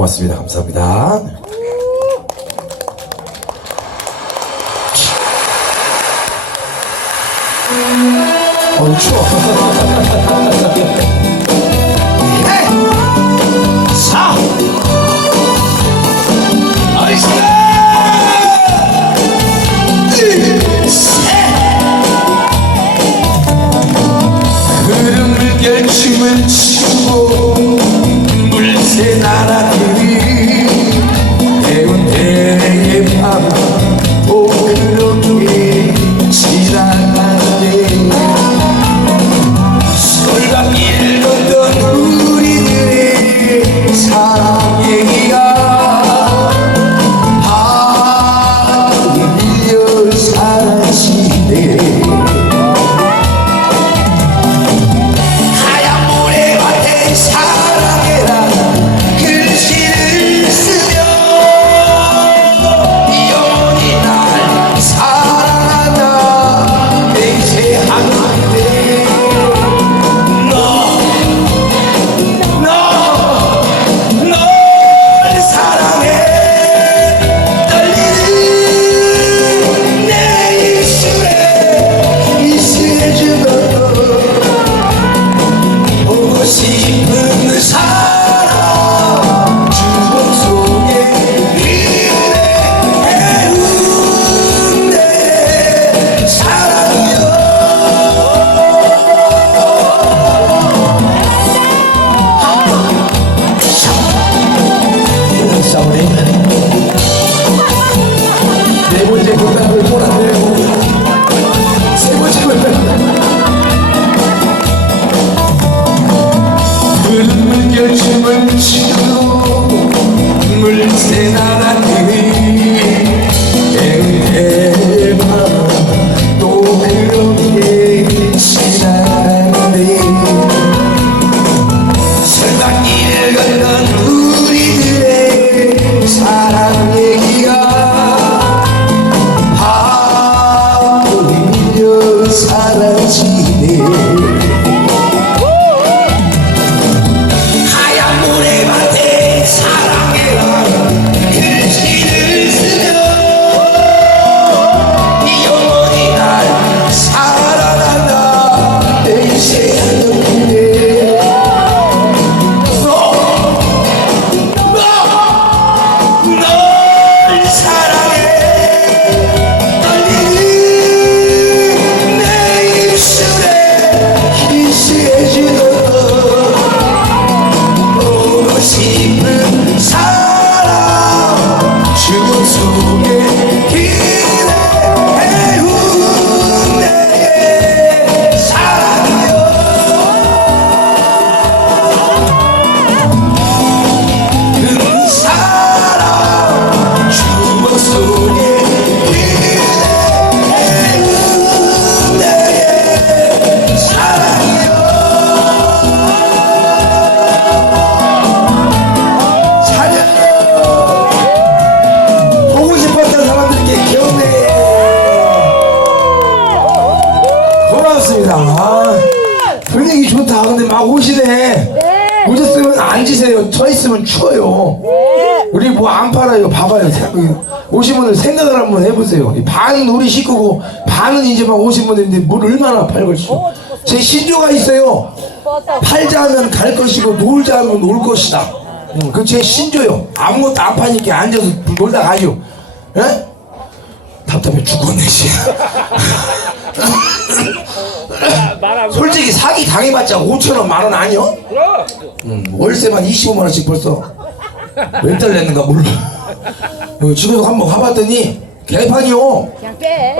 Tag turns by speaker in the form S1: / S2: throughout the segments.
S1: 고맙습니다. 감사합니다. 어우 추워.
S2: 사 얼씨가 흐름 물결 춤을 추고 물새 나라 이 반은 우리 식구고 반은 이제 막 오신 분들인데 뭘 얼마나 팔걸지 제 신조가 있어요. 팔자 하면 갈 것이고 놀자 하면 놀 것이다. 음, 그제 신조요. 아무것도 안 파니까 앉아서 놀다 가요 예? 답답해 죽겠네 씨. 솔직히 사기 당해봤자 5천원 만원 아니요? 음, 월세만 25만원씩 벌써. 몇달 냈는가 몰라. 집에서 한번 가봤더니 개판이요
S3: 그냥 빼.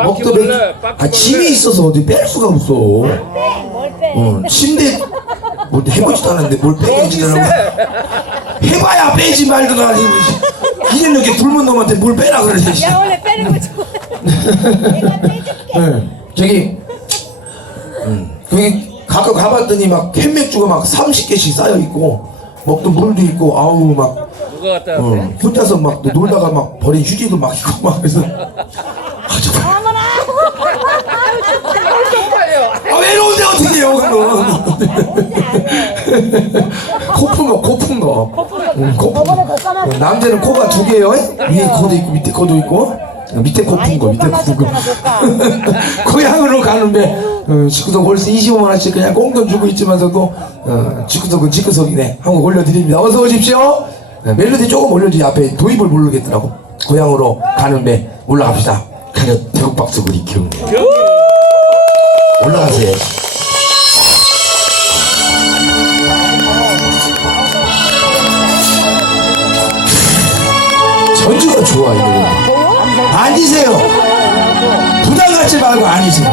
S1: 아 짐이 있어서 어디 뺄 수가 없어
S3: 뭘 빼?
S1: 어, 침대 뭐 해보지도 않았는데 뭘 빼지라고 해봐야 빼지 말거나 이년 이렇게 굶은 놈한테 뭘 빼라 그래
S3: 야 원래 빼는 거 좋아. 내가 빼줄게.
S1: 네. 저기 음, 거기 가끔 가봤더니 막 캔맥주가 막 30개씩 쌓여 있고 먹던 물도 있고 아우 막
S4: 누가 갖다
S1: 어? 혼자서 막 놀다가 막 버린 휴지도 막 있고 막 그래서 아주 아 외로운데 어떻게 해요 그럼 고픈 거 고픈 거
S2: 음, 코푼 거. 어, 남자는 코가 두 개요. 위에 코도 있고 밑에 코도 있고 어, 밑에 코푼 거, 밑에 코푼 거. 고향으로 가는데 어, 직구석 월세 25만 원씩 그냥 공돈 주고 있지만서도 어, 직구석은 직구석이네. 한곡 올려드립니다. 어서 오십시오. 네, 멜로디 조금 올려주지 앞에 도입을 모르겠더라고. 고향으로 가는 배 올라갑시다. 가려 대국박수 그리 경례. 올라가세요. 전주가 좋아 이 노래. 앉으세요. 부담 갖지 말고 앉으세요.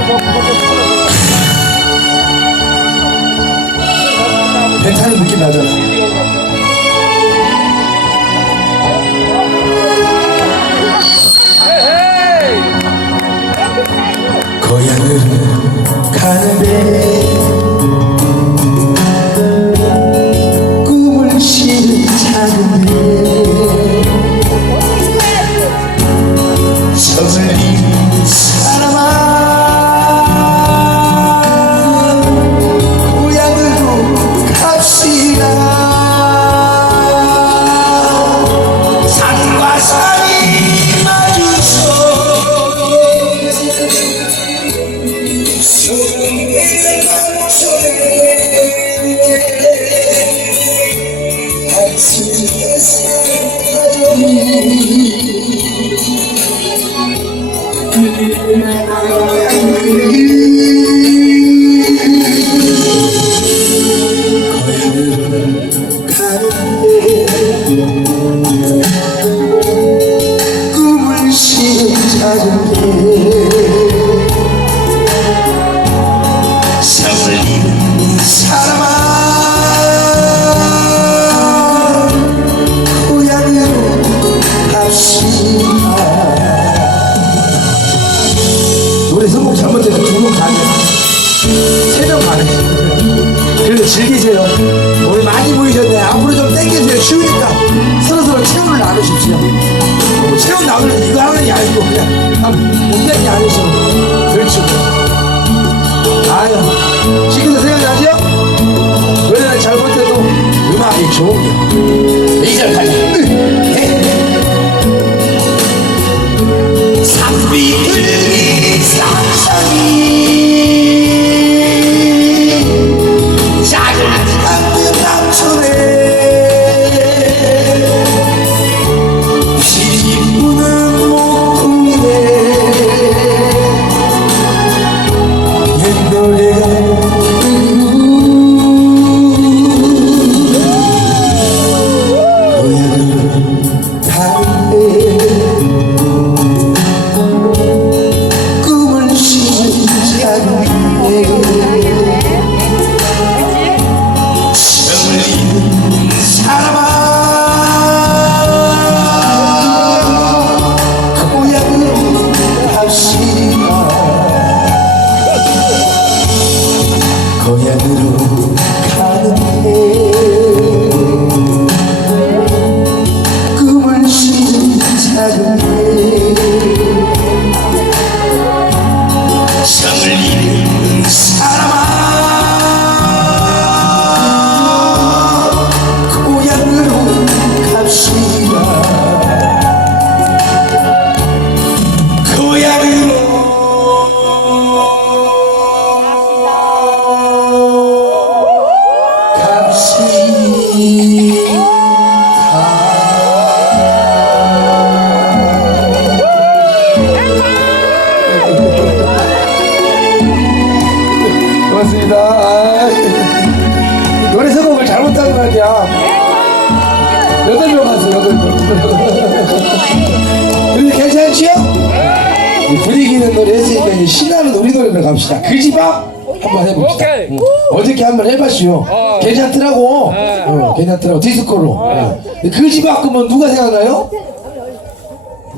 S2: 배 타는 느낌 나잖아. 꿈을 작은 잘못해서 두곡 가네 세명 가네 그래도 즐기세요. 오늘 많이 보이셨네. 앞으로 좀 땡겨주세요. 쉬우니까 서로서로 체온을 나누십시오. 뭐 체온 나누는 이거 하는 게 아니고 그냥 못되게 아니시고 그렇죠. 아유 지금도 생각나죠? 노래는 잘못해도 음악이 좋은 게. 이절까지 산비 들기 여덟 명 갔어, 여덟 명. 근데 괜찮지요? 이 분위기는 노래 했으니까 이제 신나는 우리 노래를 갑시다. 그 집 앞 한번 해봅시다.
S5: 오케이.
S2: 응. 어저께 한번 해봤시오. 괜찮더라고. 어, 괜찮더라고. 디스코로. 어. 그집 앞 그러면 누가 생각나요?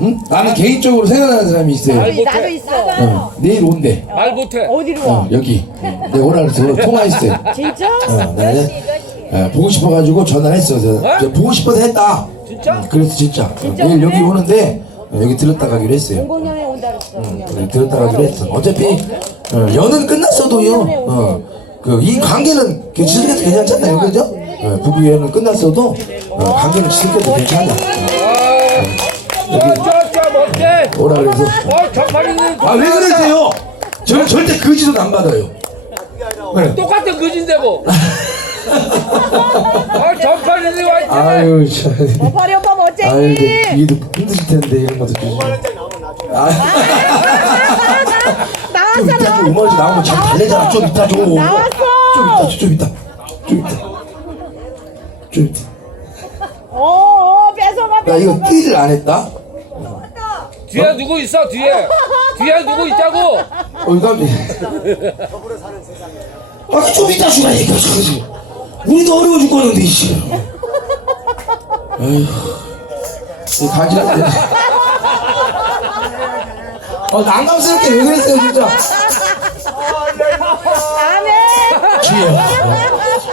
S2: 응? 나는 개인적으로 생각나는 사람이 있어요.
S1: 나도 있어.
S2: 어, 내일 온대.
S5: 말 못해.
S1: 어디로
S2: 어,
S1: 와?
S2: 여기. 내가 오라 그래서 오늘 통화했어요.
S1: 진짜?
S2: 어, 나 는 어, 보고 싶어가지고 전화를 했어. 그래서 보고 싶어서 했다.
S5: 진짜?
S2: 어, 그래서 진짜. 어, 내일 여기 오는데 어, 여기 들렀다 가기로 했어요.
S1: 공공연에 온다 그랬어.
S2: 여기 들렀다 가기로 했어. 어차피 어, 연은 끝났어도 요. 어, 그 이 관계는 그 지속해도 괜찮잖아요, 그죠? 어, 부부여행은 끝났어도 어, 관계는 지속해도 괜찮아. 오라 그래서
S6: 어 정말이는
S2: 아 왜 그러세요? 저는 절대 거지도 안 받아요. 네.
S6: 똑같은 거진데 뭐. 아 있잖아.
S2: 아유 참.
S1: 파리 오빠
S2: 아유
S1: 멋쟁이.
S2: 그 이도 힘드실 텐데 이런 것도 좀. 아, 좀 이따
S1: 나왔잖아.
S2: 좀 5만 원씩 나오면 잘 달래잖아. 좀 이따 좀.
S1: 나왔어.
S2: 좀 이따 좀 이따 좀 이따 좀 이따.
S1: 어, 어, 뺏어가.
S2: 나 이거 띠를 안 했다.
S6: 뒤에 누구 있어 뒤에. 뒤에 누구 있다고.
S2: 어 이거 아좀 이따 주라 얘기하 그지. 우리도 어려워 죽겠는데 이씨. 에휴. 이 가지런데. 어 난감스럽게 왜 그랬어요 진짜. 주여.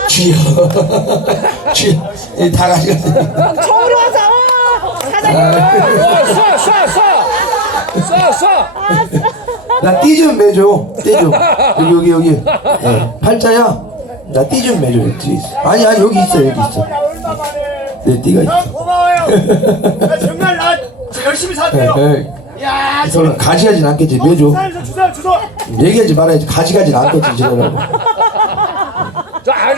S2: 주여. 주여. 이다 가져가.
S1: 총으로 와서. 어, 사장님.
S6: 와쏴쏴쏴쏴쏴
S2: 나 띠 좀 매줘. 띠 좀. 여기 여기 여기. 어, 팔자야. 나 띠 좀 매줘. 뒤에 있어. 아니 아니 여기 있어 여기 있어. 내 띠가 있어.
S7: 고마워요. 나 정말 나 열심히 살게요.
S2: 에이,
S7: 야,
S2: 저는 가지가진 않겠지 매줘.
S7: 주세요, 주세요.
S2: 얘기하지 말아야지. 가지가진 않겠지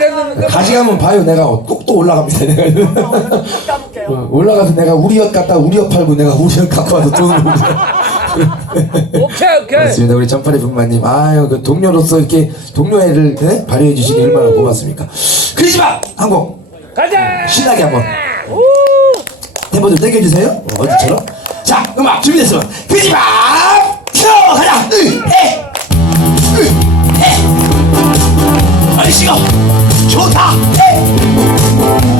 S6: 했는데
S2: 가지가면 봐요. 내가 뚝뚝 올라갑니다. 내가.
S7: 까볼게요.
S2: 어, 올라가서 내가 우리 엿 갖다 우리 엿 팔고 내가 우리 엿 갖고 와서 돈을.
S6: 오케이 오케이
S2: 맞습니다. 우리 전파리 분마님. 아유, 그 동료로서 이렇게 동료애를 예? 발휘해 주시니 얼마나 고맙습니까. 그러지 마! 한곡
S6: 가자
S2: 신나게 한번. 템포들 땡겨주세요. 어, 어디처럼. 자, 음악 준비됐으면 그러지 마! 켜! 가자! 으! 해! 으! 해! 어리시고 좋다! 해!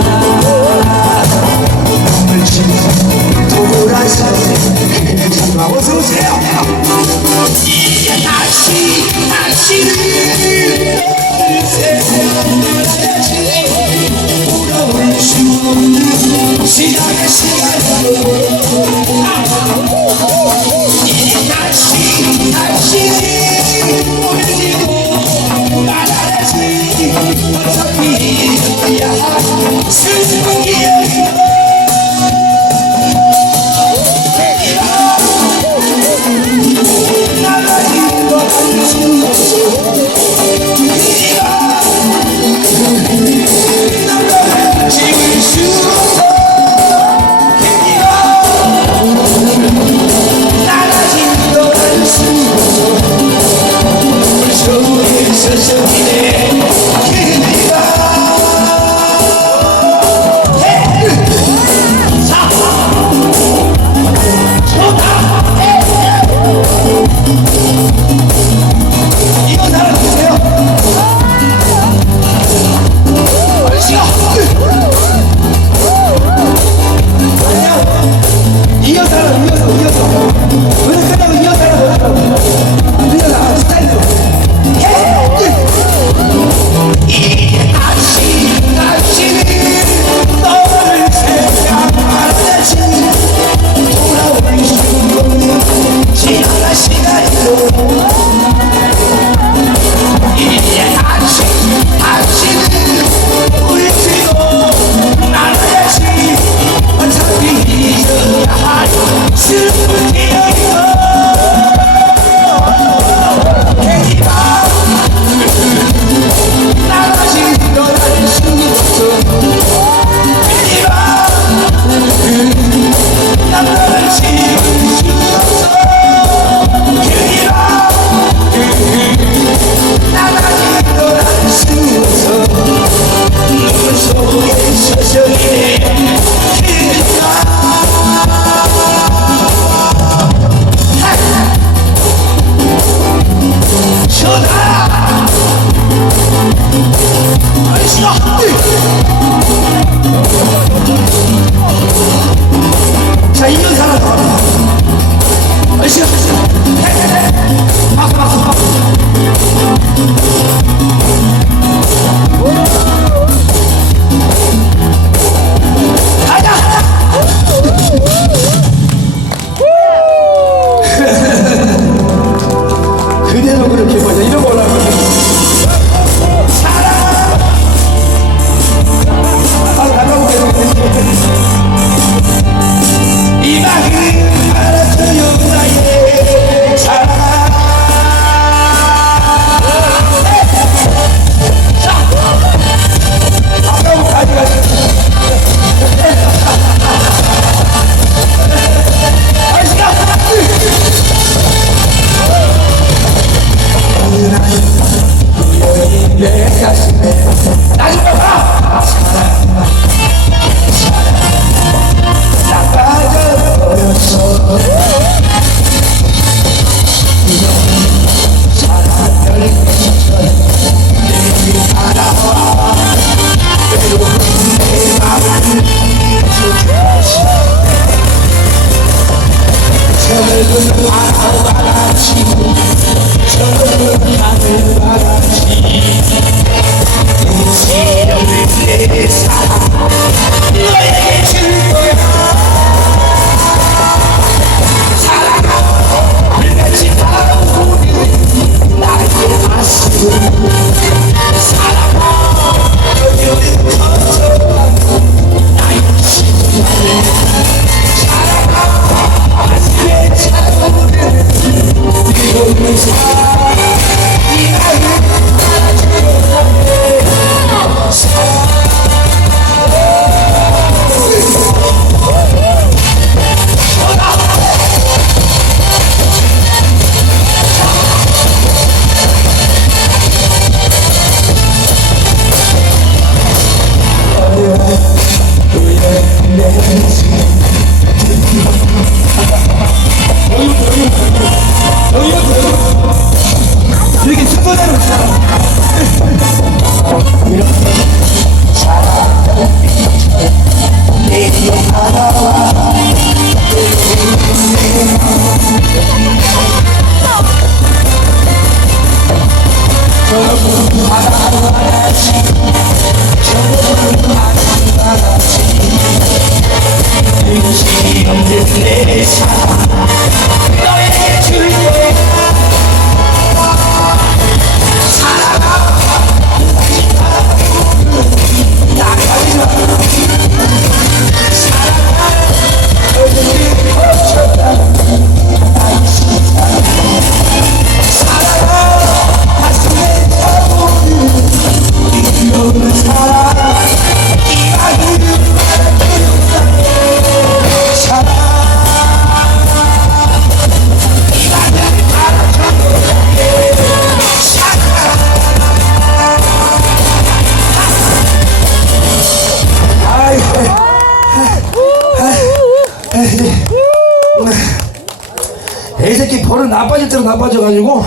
S2: 돌아서 그녀 어서오세요 다시 다시를 to 내 가슴에 나빠질 대로 나빠져가지고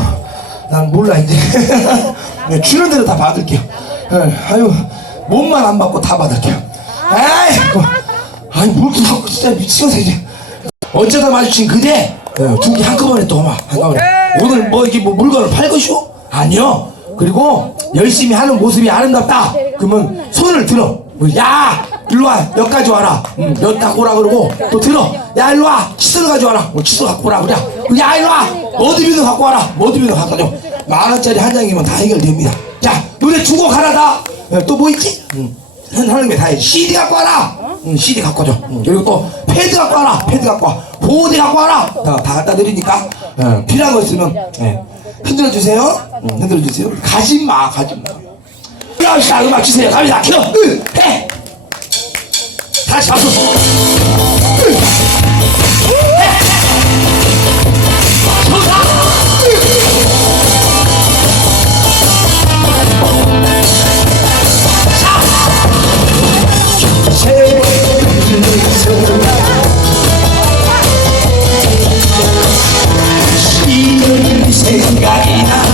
S2: 난 몰라 이제. 네, 주는 대로 다 받을게요. 예, 아유 몸만 안 받고 다 받을게요. 에이 아니 뭘 자꾸 진짜 미치겠어 이제. 어쩌다 마주친 그대? 두개 한꺼번에 또 막 한꺼번에. 오늘 뭐 이게 뭐 물건을 팔 것이오? 아니요. 그리고 열심히 하는 모습이 아름답다. 그러면 손을 들어. 뭐, 야 일로 와 여기까지 와라 응, 여 갖고 오라 그러고 또 들어 야 일로 와 칫솔 가져와라 뭐 칫솔 갖고 오라 그래 야 일로 와 머드비도 갖고 와라 머드비도 갖고 와라 만 원짜리 한 장이면 다 해결됩니다 자 노래 두곡 하나 다또 뭐 있지? 응. 하는 게다 해. CD 갖고 와라. 응, CD 갖고 와줘. 응, 그리고 또 패드 갖고 와라. 패드 갖고 와. 보호대 갖고 와라. 다, 다 갖다 드리니까 어, 필요한 거 있으면 예. 흔들어 주세요. 응, 흔들어 주세요. 가지 마, 가지 마. 야, 음악 주세요. 갑니다. 켜. 으, 해. 다시. 이런 생각이 나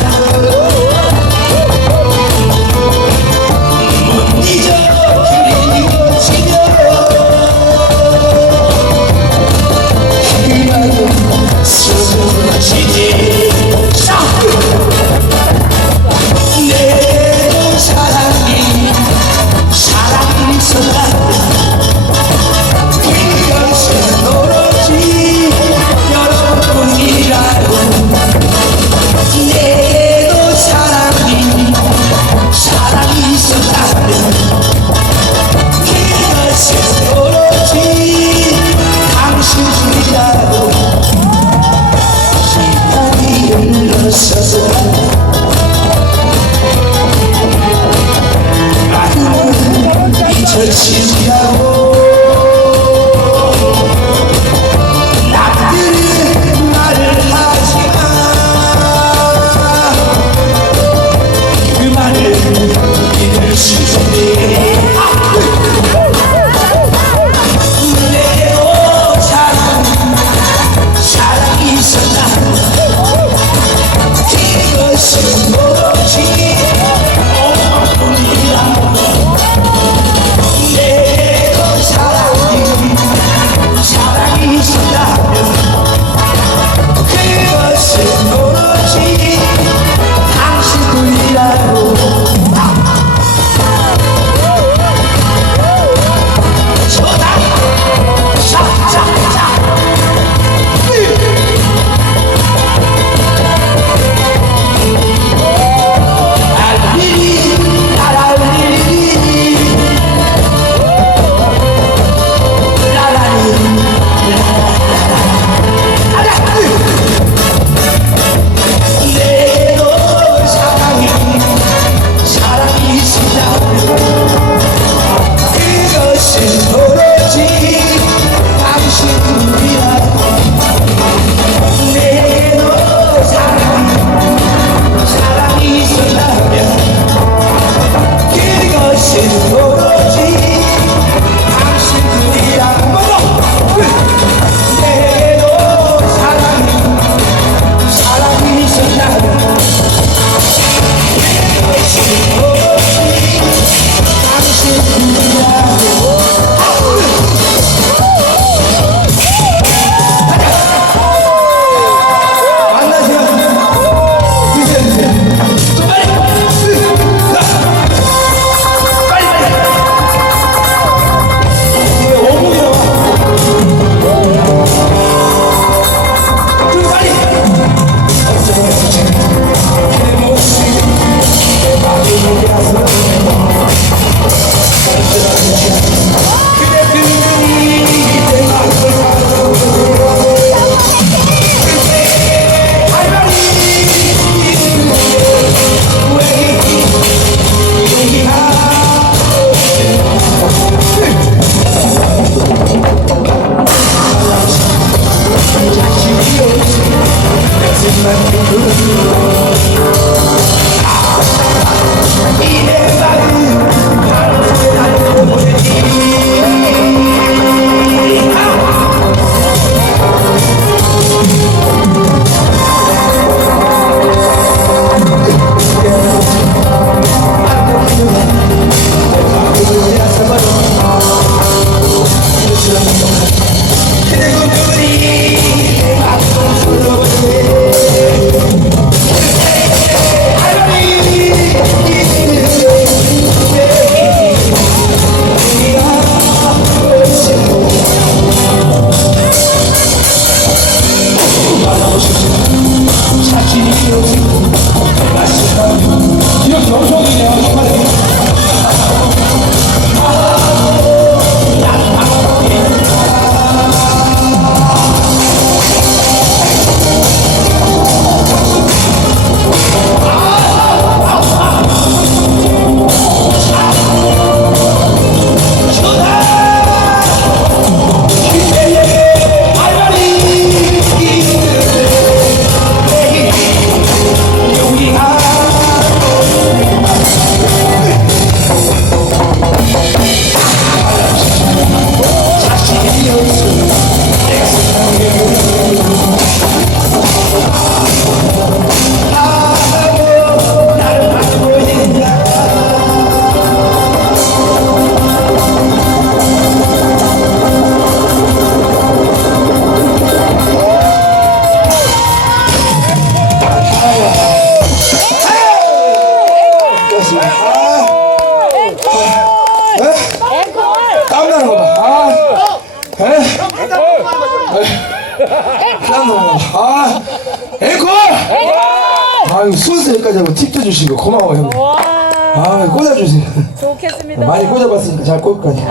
S2: 팁도 주시고 고마워, 형. 아, 꽂아주세요.
S3: 좋겠습니다.
S2: 많이 꽂아봤으니까 잘 꽂을 거아요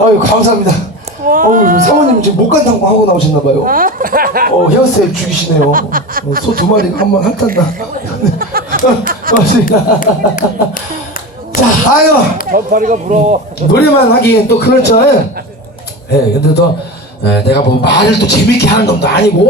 S2: 아유, 감사합니다. 어우, 사모님 지금 목간탕고 하고 나오셨나 봐요. 어, 헤어스타일 죽이시네요. 어, 소두 마리가 한번 한탄다. 고맙습니다. 자, 아유.
S4: 전파리가 부러워.
S2: 노래만 하기엔 또 그렇죠. 예, 근데 또 예, 내가 뭐 말을 또 재밌게 하는 놈도 아니고